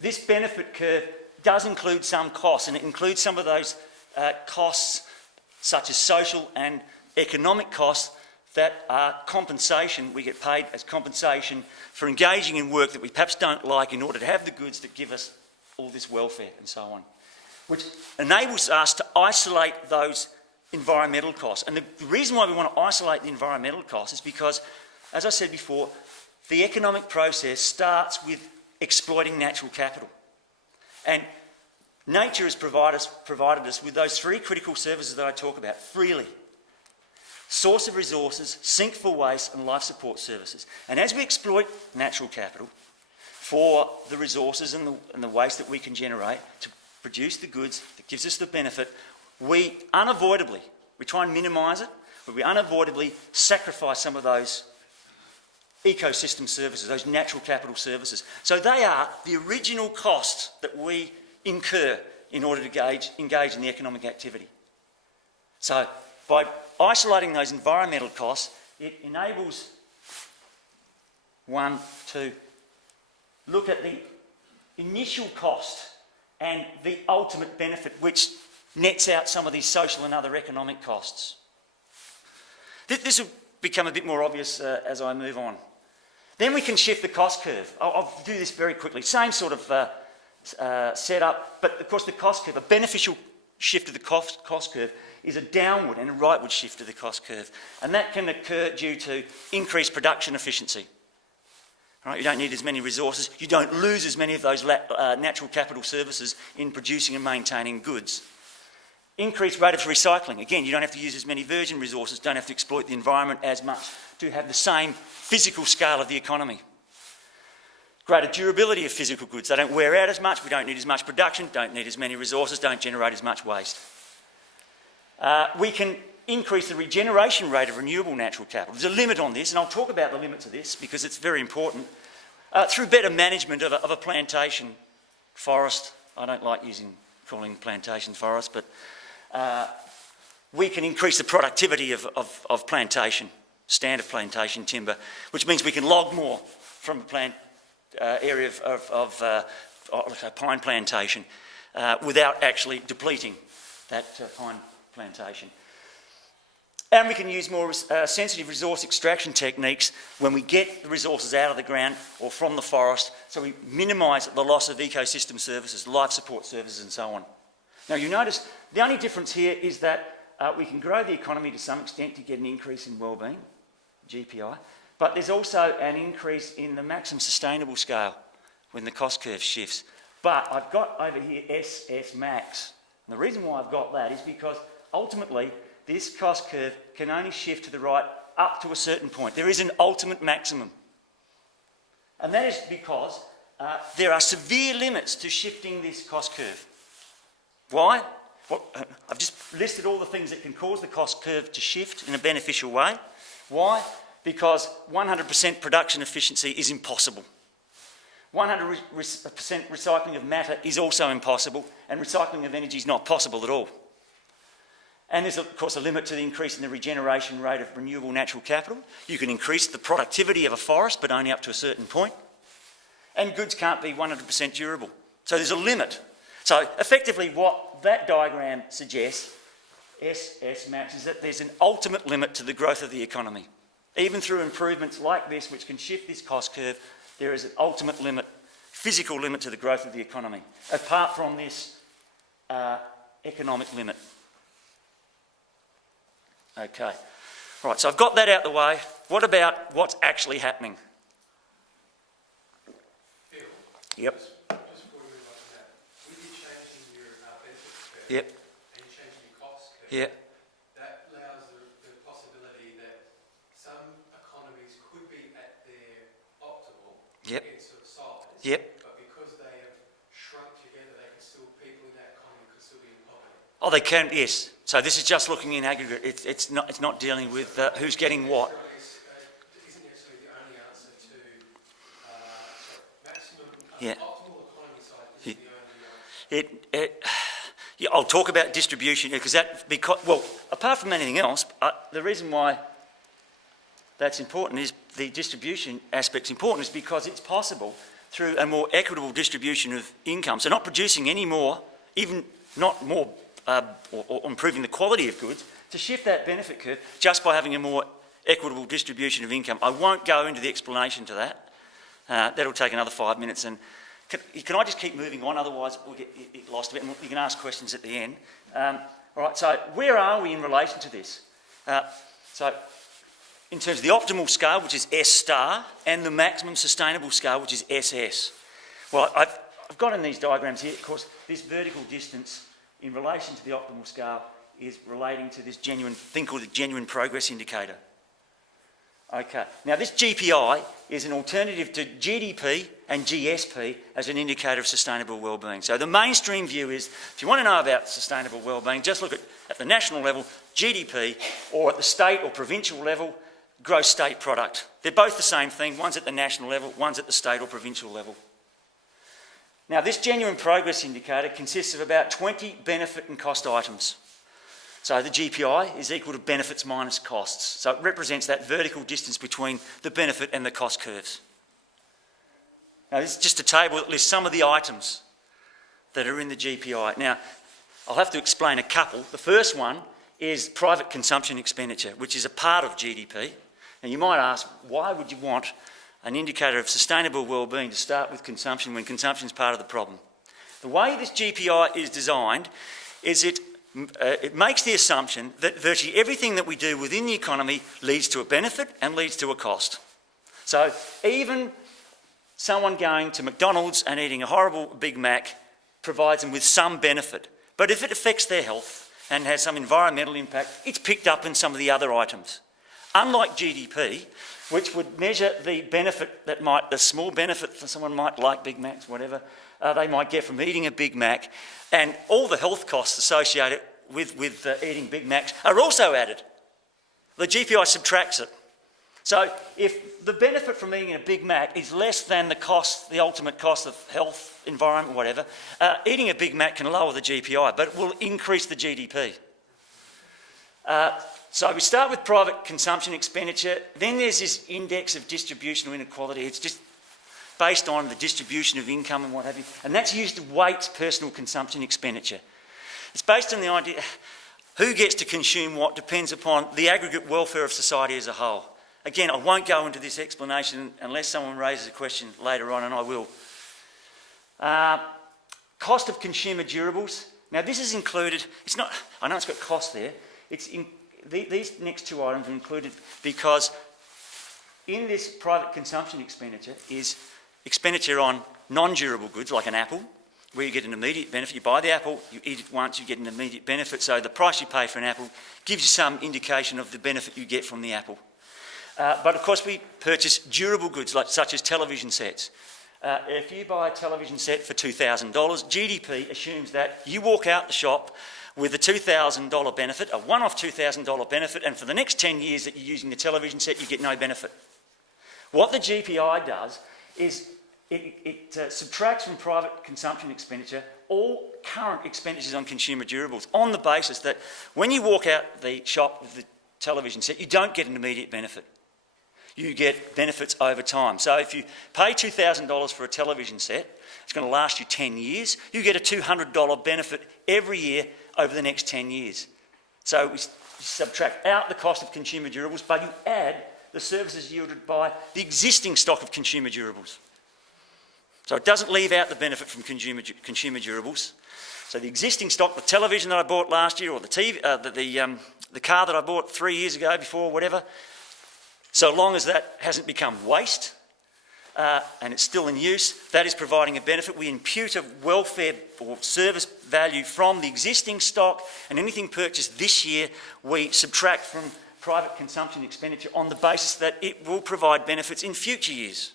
This benefit curve does include some costs, and it includes some of those costs such as social and economic costs that are compensation. We get paid as compensation for engaging in work that we perhaps don't like in order to have the goods that give us all this welfare and so on, which enables us to isolate those environmental costs. And the reason why we want to isolate the environmental costs is because, as I said before, the economic process starts with exploiting natural capital. And nature has provided us with those three critical services that I talk about freely: source of resources, sink for waste, and life support services. And as we exploit natural capital for the resources and the waste that we can generate to produce the goods that gives us the benefit, we try and minimise it, but we unavoidably sacrifice some of those ecosystem services, those natural capital services. So they are the original costs that we incur in order to engage in the economic activity. So by isolating those environmental costs, it enables one to look at the initial cost and the ultimate benefit, which nets out some of these social and other economic costs. This will become a bit more obvious as I move on. Then we can shift the cost curve. I'll do this very quickly. Same sort of setup, but of course the cost curve, a beneficial shift of the cost curve, is a downward and a rightward shift of the cost curve. And that can occur due to increased production efficiency. Right? You don't need as many resources. You don't lose as many of those natural capital services in producing and maintaining goods. Increased rate of recycling. Again, you don't have to use as many virgin resources, don't have to exploit the environment as much to have the same physical scale of the economy. Greater durability of physical goods. They don't wear out as much, we don't need as much production, don't need as many resources, don't generate as much waste. We can increase the regeneration rate of renewable natural capital. There's a limit on this, and I'll talk about the limits of this because it's very important. Through better management of a plantation forest. I don't like calling plantation forest, but we can increase the productivity of plantation, standard plantation timber, which means we can log more from a area of a pine plantation without actually depleting that pine plantation. And we can use more sensitive resource extraction techniques when we get the resources out of the ground or from the forest, so we minimise the loss of ecosystem services, life support services and so on. Now you notice the only difference here is that we can grow the economy to some extent to get an increase in wellbeing, GPI, but there's also an increase in the maximum sustainable scale when the cost curve shifts. But I've got over here SS max. And the reason why I've got that is because ultimately this cost curve can only shift to the right up to a certain point. There is an ultimate maximum. And that is because there are severe limits to shifting this cost curve. Why? Well, I've just listed all the things that can cause the cost curve to shift in a beneficial way. Why? Because 100% production efficiency is impossible. 100% recycling of matter is also impossible, and recycling of energy is not possible at all. And there's, of course, a limit to the increase in the regeneration rate of renewable natural capital. You can increase the productivity of a forest, but only up to a certain point. And goods can't be 100% durable. So there's a limit. So effectively what that diagram suggests, SS max, is that there's an ultimate limit to the growth of the economy. Even through improvements like this, which can shift this cost curve, there is an ultimate limit, physical limit to the growth of the economy, apart from this economic limit. Okay, right, so I've got that out the way. What about what's actually happening? Phil, Yep. Just before we move on to that, with you changing your benefits curve Yep. and you changing your cost curve, Yep. that allows the possibility that some economies could be at their optimal Yep. in sort of size, Yep. but because they have shrunk together, they can still, people in that economy could still be in poverty. Oh, they can, yes. So this is just looking in aggregate. It's not dealing with who's getting what. Isn't necessarily the only answer to maximum Yeah. optimal economy size isn't the only answer. Yeah, I'll talk about distribution because well, apart from anything else, the reason why that's important, is the distribution aspect's important, is because it's possible through a more equitable distribution of income, so not producing any more, even not more, or improving the quality of goods, to shift that benefit curve just by having a more equitable distribution of income. I won't go into the explanation to that. That'll take another 5 minutes. And can I just keep moving on? Otherwise, we'll get lost a bit, and you can ask questions at the end. All right, so where are we in relation to this? So in terms of the optimal scale, which is S star, and the maximum sustainable scale, which is SS. Well, I've got in these diagrams here, of course, this vertical distance in relation to the optimal scale is relating to this genuine thing called the genuine progress indicator. Okay, now this GPI is an alternative to GDP and GSP as an indicator of sustainable wellbeing. So the mainstream view is, if you want to know about sustainable wellbeing, just look at the national level, GDP, or at the state or provincial level, gross state product. They're both the same thing. One's at the national level, one's at the state or provincial level. Now, this genuine progress indicator consists of about 20 benefit and cost items. So the GPI is equal to benefits minus costs. So it represents that vertical distance between the benefit and the cost curves. Now, this is just a table that lists some of the items that are in the GPI. Now, I'll have to explain a couple. The first one is private consumption expenditure, which is a part of GDP. And you might ask, why would you want an indicator of sustainable wellbeing to start with consumption when consumption is part of the problem? The way this GPI is designed is it makes the assumption that virtually everything that we do within the economy leads to a benefit and leads to a cost. So even someone going to McDonald's and eating a horrible Big Mac provides them with some benefit. But if it affects their health and has some environmental impact, it's picked up in some of the other items. Unlike GDP, which would measure the benefit the small benefit that someone might like Big Macs, whatever, they might get from eating a Big Mac, and all the health costs associated with eating Big Macs are also added. The GPI subtracts it. So if the benefit from eating a Big Mac is less than the ultimate cost of health, environment, whatever, eating a Big Mac can lower the GPI, but it will increase the GDP. So we start with private consumption expenditure, then there's this index of distributional inequality. It's just based on the distribution of income and what have you, and that's used to weight personal consumption expenditure. It's based on the idea who gets to consume what depends upon the aggregate welfare of society as a whole. Again, I won't go into this explanation unless someone raises a question later on, and I will. Cost of consumer durables. Now this is included, I know it's got cost there, these next two items are included because in this private consumption expenditure is expenditure on non-durable goods like an apple, where you get an immediate benefit. You buy the apple, you eat it once, you get an immediate benefit. So the price you pay for an apple gives you some indication of the benefit you get from the apple. But of course we purchase durable goods such as television sets. If you buy a television set for $2,000, GDP assumes that you walk out the shop with a $2,000 benefit, a one-off $2,000 benefit, and for the next 10 years that you're using the television set, you get no benefit. What the GPI does is it subtracts from private consumption expenditure all current expenditures on consumer durables on the basis that when you walk out the shop with the television set, you don't get an immediate benefit. You get benefits over time. So if you pay $2,000 for a television set, it's going to last you 10 years, you get a $200 benefit every year over the next 10 years. So we subtract out the cost of consumer durables, but you add the services yielded by the existing stock of consumer durables. So it doesn't leave out the benefit from consumer durables. So the existing stock, the television that I bought last year, or the car that I bought 3 years ago, before, whatever, so long as that hasn't become waste and it's still in use, that is providing a benefit. We impute a welfare or service value from the existing stock, and anything purchased this year we subtract from private consumption expenditure on the basis that it will provide benefits in future years.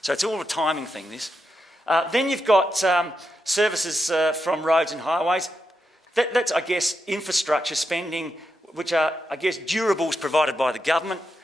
So it's all a timing thing, this. Then you've got services from roads and highways. That's, I guess, infrastructure spending, which are, I guess, durables provided by the government.